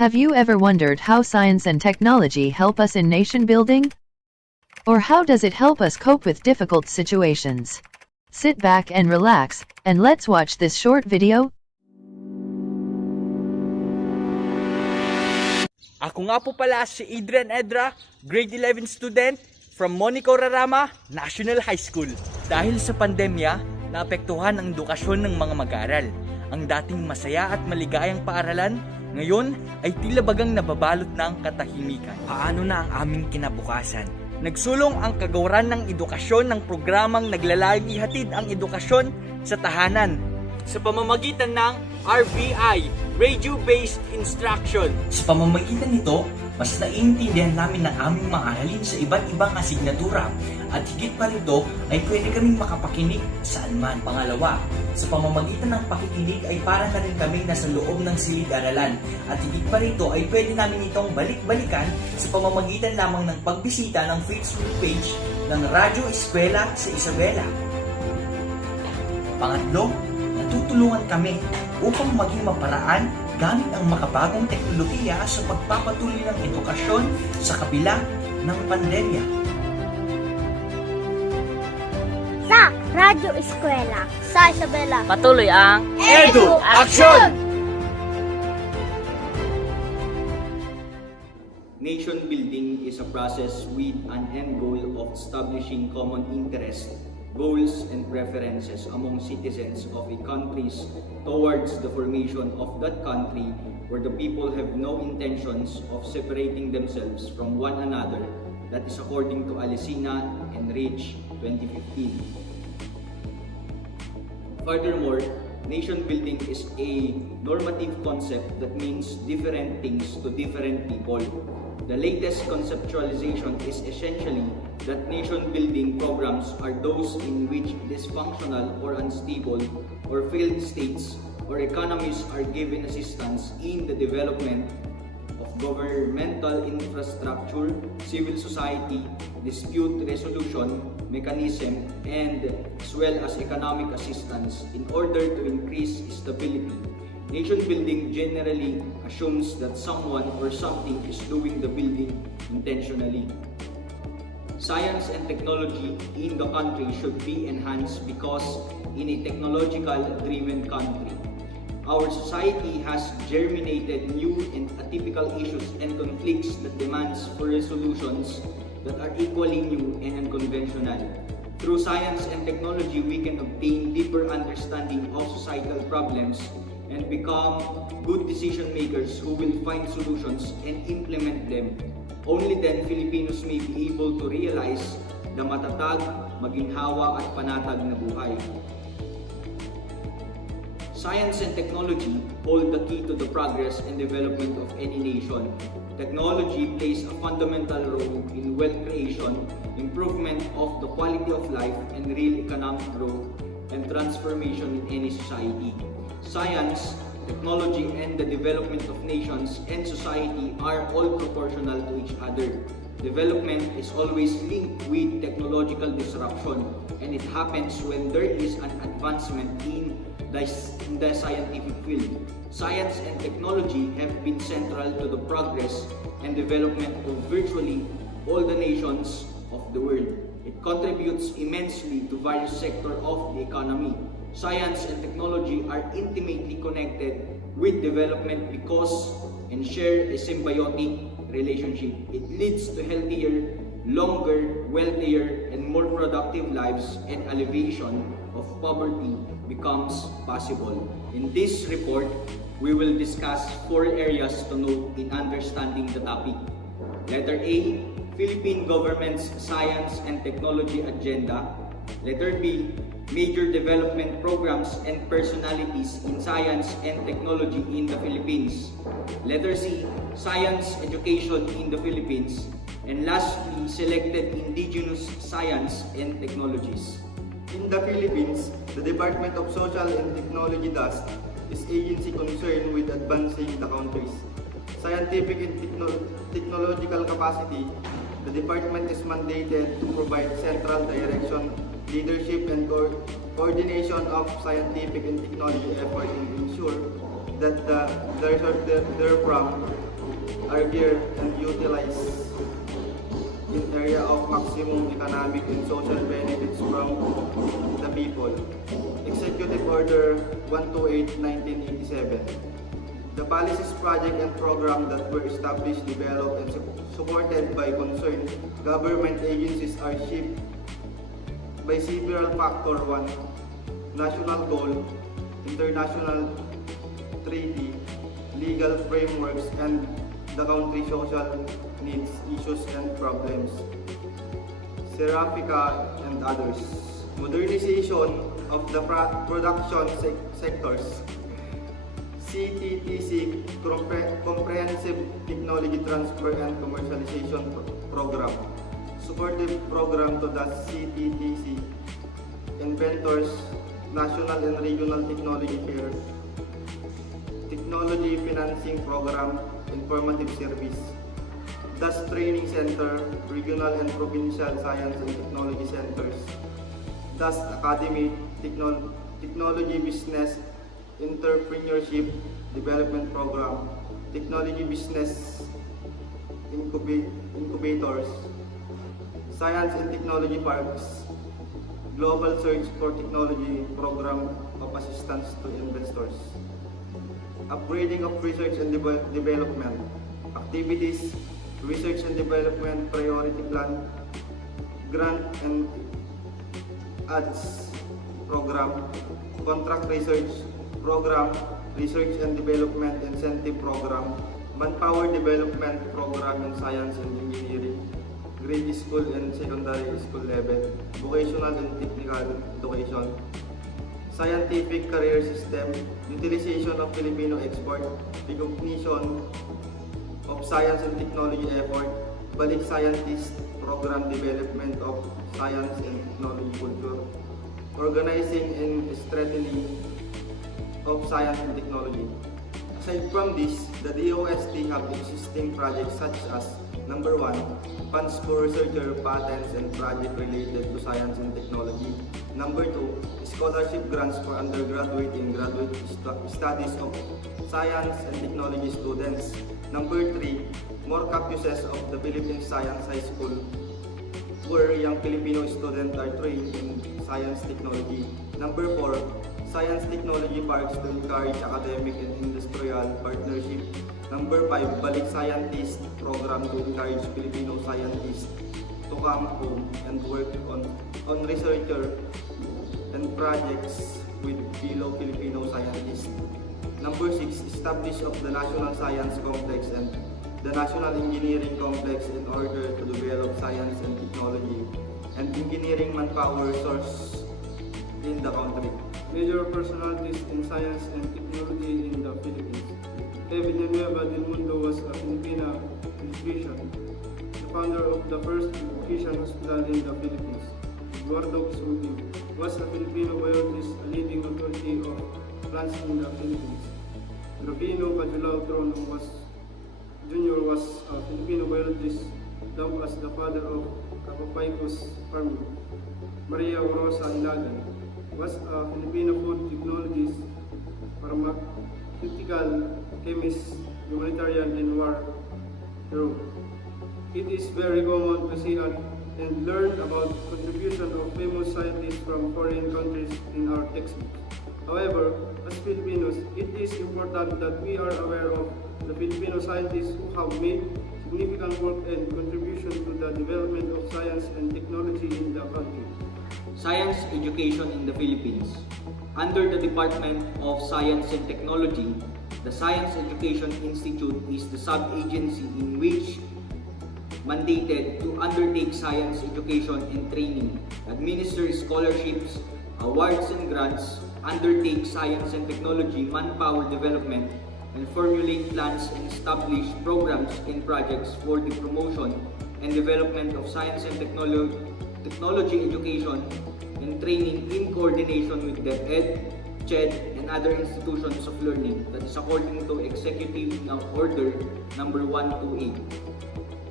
Have you ever wondered how science and technology help us in nation building? Or how does it help us cope with difficult situations? Sit back and relax, and let's watch this short video. Ako nga po pala si Adrian Edra, grade 11 student from Monico Rarama National High School. Dahil sa pandemya, naapektuhan ang edukasyon ng mga mag-aaral. Ang dating masaya at maligayang paaralan, ngayon ay tila bagang nababalot ng katahimikan. Paano na ang aming kinabukasan? Nagsulong ang kagawaran ng edukasyon ng programang naglalayong ihatid ang edukasyon sa tahanan sa pamamagitan ng RBI, Radio-Based Instruction. Sa pamamagitan nito, mas naiintindihan namin ang aming maaralin sa iba't ibang asignatura at higit pa rito ay pwede kaming makapakinig saan man. Pangalawa, sa pamamagitan ng pakikinig ay para na rin kaming nasa loob ng silid-aralan at higit pa rito ay pwede namin itong balik-balikan sa pamamagitan lamang ng pagbisita ng Facebook page ng Radyo Eskwela sa Isabela. Pangatlo, natutulungan kami upang maging maparaan gamit ang makabagong teknolohiya sa pagpapatuloy ng edukasyon sa kabila ng pandemya. Sa Radyo Eskwela sa Isabela, patuloy ang Edu Action! Nation building is a process with an end goal of establishing common interests, goals, and preferences among citizens of a country towards the formation of that country where the people have no intentions of separating themselves from one another. That is according to Alesina and Rich 2015. Furthermore, nation building is a normative concept that means different things to different people. The latest conceptualization is essentially that nation-building programs are those in which dysfunctional or unstable or failed states or economies are given assistance in the development of governmental infrastructure, civil society, dispute resolution mechanism, and as well as economic assistance in order to increase stability. Nation building generally assumes that someone or something is doing the building intentionally. Science and technology in the country should be enhanced because in a technological-driven country, our society has germinated new and atypical issues and conflicts that demands for resolutions that are equally new and unconventional. Through science and technology, we can obtain deeper understanding of societal problems and become good decision makers who will find solutions and implement them. Only then Filipinos may be able to realize the matatag, maginhawa at panatag na buhay. Science and technology hold the key to the progress and development of any nation. Technology plays a fundamental role in wealth creation, improvement of the quality of life, and real economic growth and transformation in any society. Science, technology, and the development of nations and society are all proportional to each other. Development is always linked with technological disruption, and it happens when there is an advancement in the scientific field. Science and technology have been central to the progress and development of virtually all the nations of the world. It contributes immensely to various sectors of the economy. Science and technology are intimately connected with development because and share a symbiotic relationship. It leads to healthier, longer, wealthier, and more productive lives, and alleviation of poverty becomes possible. In this report, we will discuss 4 areas to note in understanding the topic. Letter A, Philippine government's science and technology agenda. Letter B, major development programs and personalities in science and technology in the Philippines. Letter C, science education in the Philippines. And lastly, selected indigenous science and technologies. In the Philippines, the Department of Social and Technology DOST is agency concerned with advancing the country's scientific and technological capacity. The department is mandated to provide central direction, leadership, and coordination of scientific and technology effort and ensure that the result therefrom are geared and utilized in area of maximum economic and social benefits from the people. Executive Order 128/1987. The policies, project, and program that were established, developed, and supported by concerned government agencies are shaped by several factors. 1. National goal, international treaty, legal frameworks, and the country's social needs, issues, and problems. Seraphica and others. Modernization of the production sectors. CTTC, Comprehensive Technology Transfer and Commercialization Program. Supportive program to the CTTC. Inventors, National and Regional Technology Fair. Technology Financing Program, Informative Service. DAS Training Center, Regional and Provincial Science and Technology Centers. DAS Academy, Technology Business Entrepreneurship Development Program, Technology Business Incubators, Science and Technology Parks, Global Search for Technology Program of Assistance to Investors. Upgrading of research and development activities, research and development priority plan, grant and ads program, contract research program, research and development incentive program, manpower development program in science and engineering, grade school and secondary school level, vocational and technical education, scientific career system, utilization of Filipino export, recognition of science and technology effort, balik scientist program, development of science and technology culture, organizing and strengthening of science and technology. Aside from this, the DOST have existing projects such as number 1, funds for researcher, patents, and projects related to science and technology. Number 2, scholarship grants for undergraduate and graduate studies of science and technology students. Number 3, more campuses of the Philippine Science High School where young Filipino students are trained in science technology. Number 4, science technology parks to encourage academic and industrial partnership. Number 5, balik scientist program to encourage Filipino scientists to come home and work on researcher and projects with fellow Filipino scientists. Number 6, establish of the National Science Complex and the National Engineering Complex in order to develop science and technology and engineering manpower source in the country. Major personalities in science and technology in the Philippines. E. Villanueva del Mundo was a Filipina physician, the founder of the first education hospital in the Philippines. Eduardo Sugi was a Filipino biologist, a leading authority of plants in the Philippines. Rufino Cadulao Trono Jr. was a Filipino biologist, dubbed as the father of Capapaycos farming. Maria Rosa Ilagan was a Filipino food technologist, pharmaceutical chemist, humanitarian, and war hero. It is very common to see and learn about contribution of famous scientists from foreign countries in our textbooks. However, as Filipinos, it is important that we are aware of the Filipino scientists who have made significant work and contribution to the development of science and technology in the country. Science education in the Philippines. Under the Department of Science and Technology, the Science Education Institute is the sub-agency in which mandated to undertake science education and training, administer scholarships, awards and grants, undertake science and technology manpower development, and formulate plans and establish programs and projects for the promotion and development of science and technology education and training in coordination with the ED, CHED, and other institutions of learning, that is according to Executive Order number 128.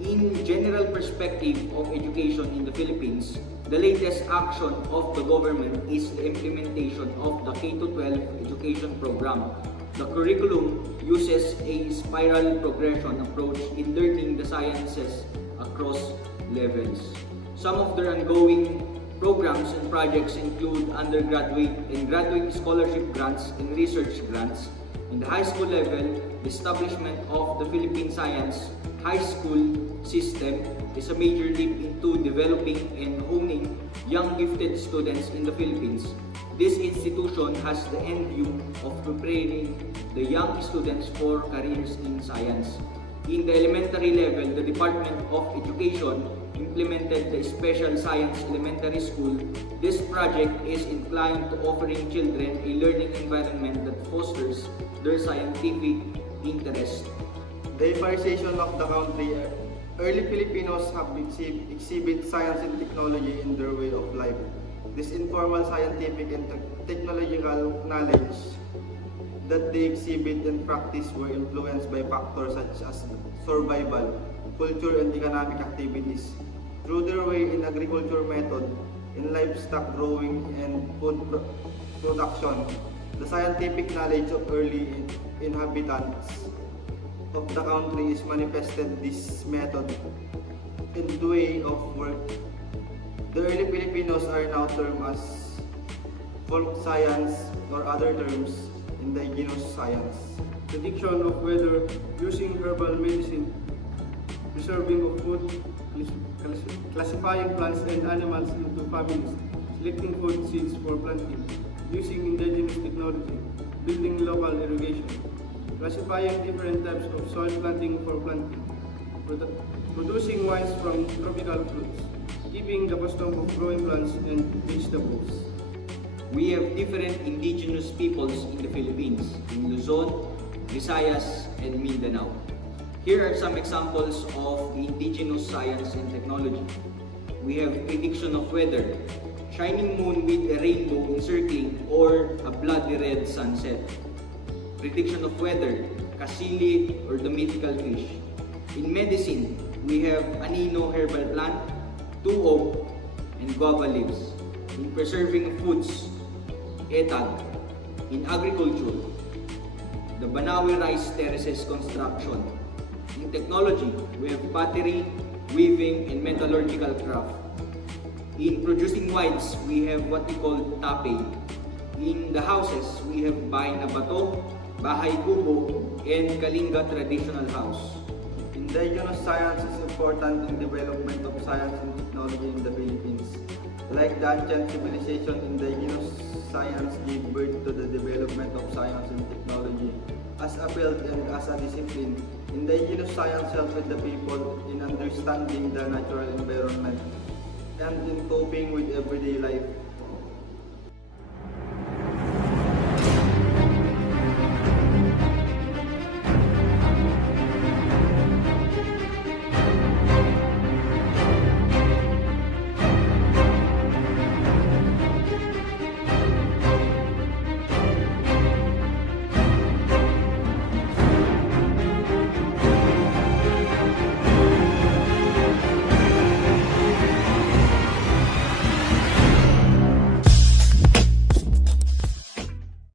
In general perspective of education in the Philippines, the latest action of the government is the implementation of the K-12 education program, The curriculum uses a spiral progression approach in learning the sciences across levels. Some of their ongoing programs and projects include undergraduate and graduate scholarship grants and research grants. In the high school level, the establishment of the Philippine Science High School system is a major leap into developing and honing young gifted students in the Philippines. This institution has the end view of preparing the young students for careers in science. In the elementary level, the Department of Education implemented the Special Science Elementary School. This project is inclined to offering children a learning environment that fosters their scientific interest. The immersation of the country, early Filipinos have exhibit science and technology in their way of life. This informal scientific and technological knowledge that they exhibit and practice were influenced by factors such as survival, culture, and economic activities. Through their way in agriculture method, in livestock growing and food production, the scientific knowledge of early inhabitants of the country is manifested this method into way of work. The early Filipinos are now termed as folk science or other terms, indigenous science. Prediction of weather using herbal medicine, preserving of food, classifying plants and animals into families, selecting food seeds for planting, using indigenous technology, building local irrigation, classifying different types of soil planting for planting, producing wines from tropical fruits, keeping the custom of growing plants and vegetables. We have different indigenous peoples in the Philippines, in Luzon, Visayas, and Mindanao. Here are some examples of the indigenous science and technology. We have prediction of weather, shining moon with a rainbow encircling or a bloody red sunset. Prediction of weather, kasili or the mythical fish. In medicine, we have anino herbal plant, tuog, and guava leaves. In preserving foods, etag. In agriculture, the Banawe rice terraces construction. In technology, we have pottery, weaving, and metallurgical craft. In producing wines, we have what we call tape. In the houses, we have bahay na bato, bahay kubo, and Kalinga traditional house. Indigenous science is important in development of science and technology in the Philippines. Like the ancient civilization, indigenous science gave birth to the development of science and technology. As a field and as a discipline, indigenous science helps with the people in understanding the natural environment and in coping with everyday life.